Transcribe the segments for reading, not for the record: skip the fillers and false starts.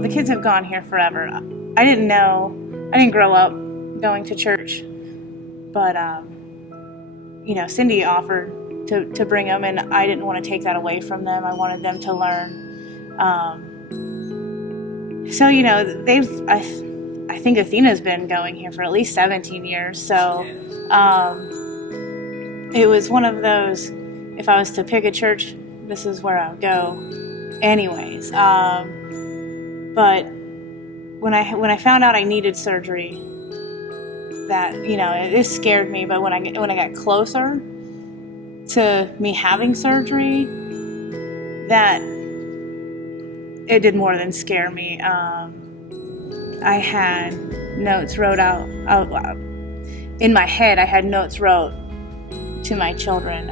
well, the kids have gone here forever. I didn't grow up going to church, but, Cindy offered to bring them, and I didn't want to take that away from them. I wanted them to learn. I think Athena's been going here for at least 17 years. So it was one of those, if I was to pick a church, this is where I would go anyways. But when I found out I needed surgery, that, it scared me. But when I got closer to me having surgery, that it did more than scare me. I had notes wrote out in my head. I had notes wrote to my children,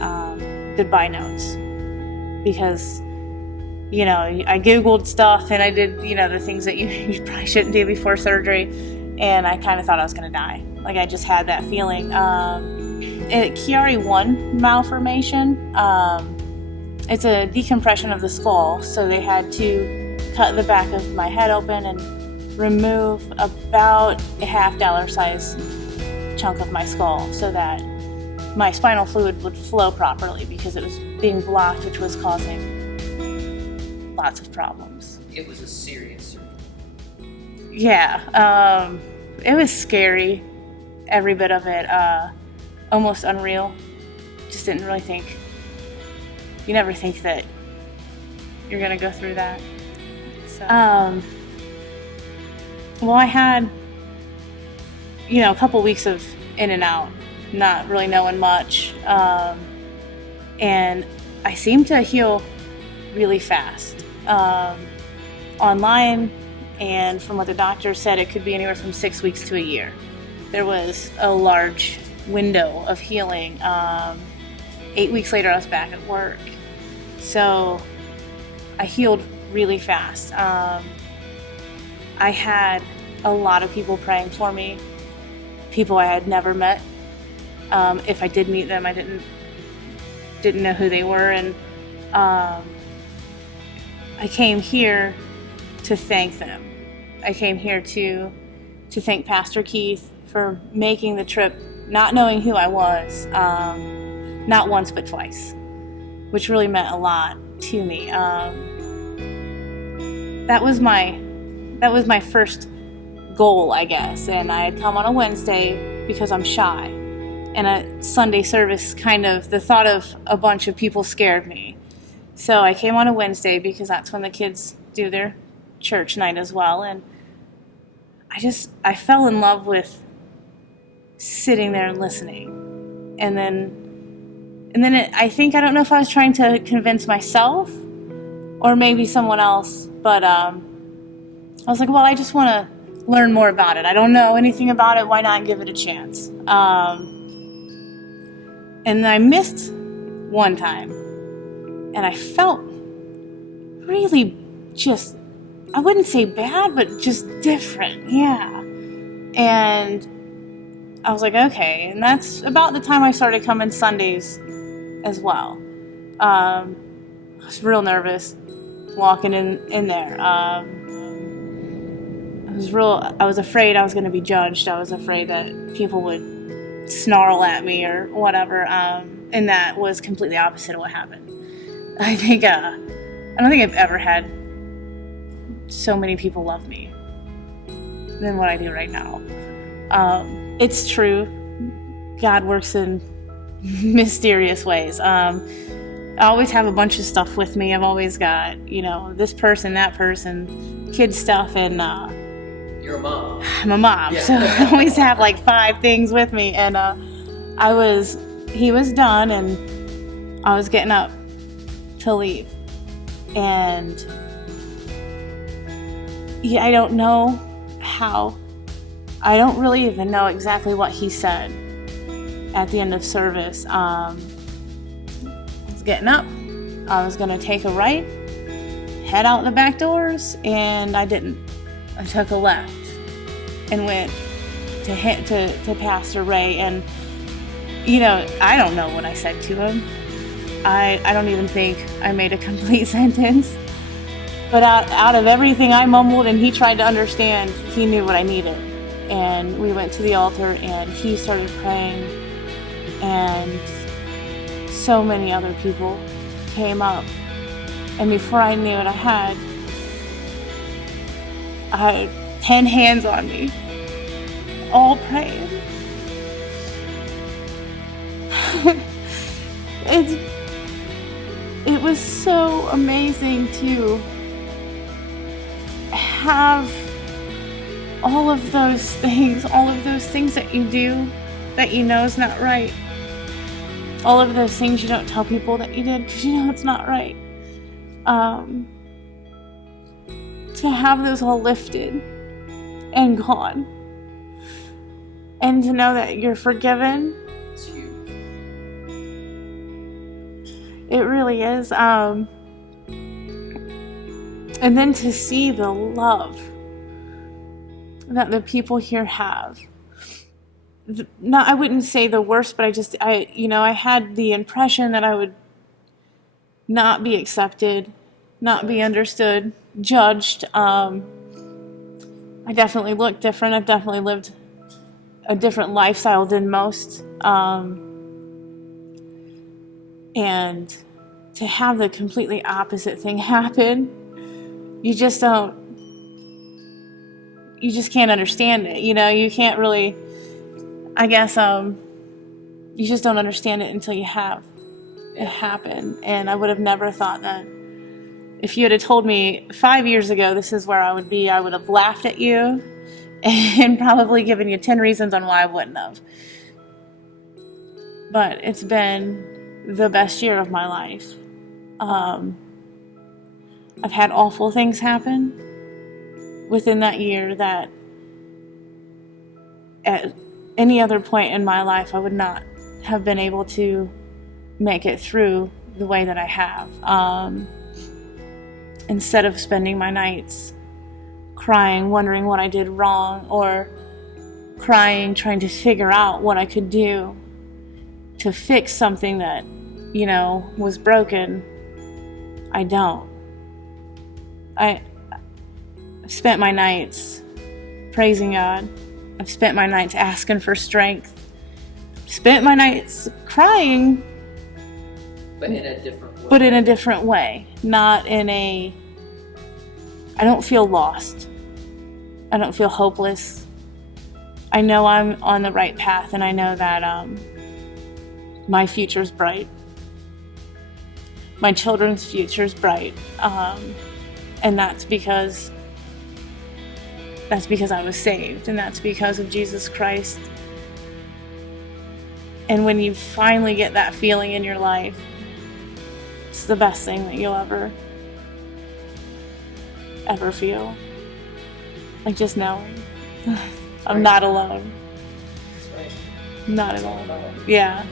goodbye notes, because I Googled stuff and I did the things that you probably shouldn't do before surgery, and I kind of thought I was going to die. Like, I just had that feeling. Chiari 1 malformation. It's a decompression of the skull, so they had to cut the back of my head open and remove about a $half size chunk of my skull so that my spinal fluid would flow properly, because it was being blocked, which was causing lots of problems. It was a serious surgery. Yeah, it was scary, every bit of it, almost unreal. Just didn't really think. You never think that you're gonna go through that. So, well, I had, a couple weeks of in and out, not really knowing much, and I seemed to heal really fast. Online, and from what the doctor said, it could be anywhere from 6 weeks to a year. There was a large window of healing. 8 weeks later, I was back at work. So I healed really fast. I had a lot of people praying for me, people I had never met. If I did meet them, I didn't know who they were, and I came here to thank them. I came here to thank Pastor Keith for making the trip, not knowing who I was, not once but twice, which really meant a lot to me. That was my first goal, I guess, and I had come on a Wednesday because I'm shy, and a Sunday service, kind of the thought of a bunch of people scared me. So I came on a Wednesday because that's when the kids do their church night as well, and I fell in love with sitting there and listening. And then I don't know if I was trying to convince myself or maybe someone else, but I was like, well, I just want to learn more about it. I don't know anything about it. Why not give it a chance? And I missed one time, and I felt really just, I wouldn't say bad, but just different. Yeah. And I was like, okay. And that's about the time I started coming Sundays as well. I was real nervous walking in there. I was afraid I was going to be judged. I was afraid that people would snarl at me or whatever. And that was completely opposite of what happened. I don't think I've ever had so many people love me than what I do right now. It's true. God works in mysterious ways. I always have a bunch of stuff with me. I've always got, this person, that person, kid stuff, and you're a mom. I'm a mom, yeah. So I always have like 5 things with me. And he was done, and I was getting up to leave. And yeah, I don't know how. I don't really even know exactly what he said at the end of service. I was getting up. I was going to take a right, head out the back doors, and I didn't. I took a left and went to Pastor Ray. And, I don't know what I said to him. I don't even think I made a complete sentence. But out of everything I mumbled and he tried to understand, he knew what I needed. And we went to the altar and he started praying, and so many other people came up. And before I knew it, I had 10 hands on me, all praying. It was so amazing to have all of those things that you do that you know is not right. All of those things you don't tell people that you did because you know it's not right. To have those all lifted and gone. And to know that you're forgiven. It's huge. It really is. And then to see the love that the people here have. I wouldn't say the worst, but I had the impression that I would not be accepted, not be understood, judged. I definitely look different. I've definitely lived a different lifestyle than most. And to have the completely opposite thing happen, you just can't understand it. You can't really, I guess, you just don't understand it until you have it happen. And I would have never thought that if you had told me 5 years ago this is where I would be, I would have laughed at you and probably given you 10 reasons on why I wouldn't have. But it's been the best year of my life. I've had awful things happen within that year that at any other point in my life I would not have been able to make it through the way that I have. Instead of spending my nights crying, wondering what I did wrong, or crying, trying to figure out what I could do to fix something that, was broken, I don't. I've spent my nights praising God. I've spent my nights asking for strength. Spent my nights crying, but in a different way. But in a different way. Not in a... I don't feel lost. I don't feel hopeless. I know I'm on the right path, and I know that my future's bright. My children's future's bright. And that's because I was saved, and that's because of Jesus Christ. And when you finally get that feeling in your life, it's the best thing that you'll ever feel. Like just knowing I'm not alone. That's right. Not at all. Yeah.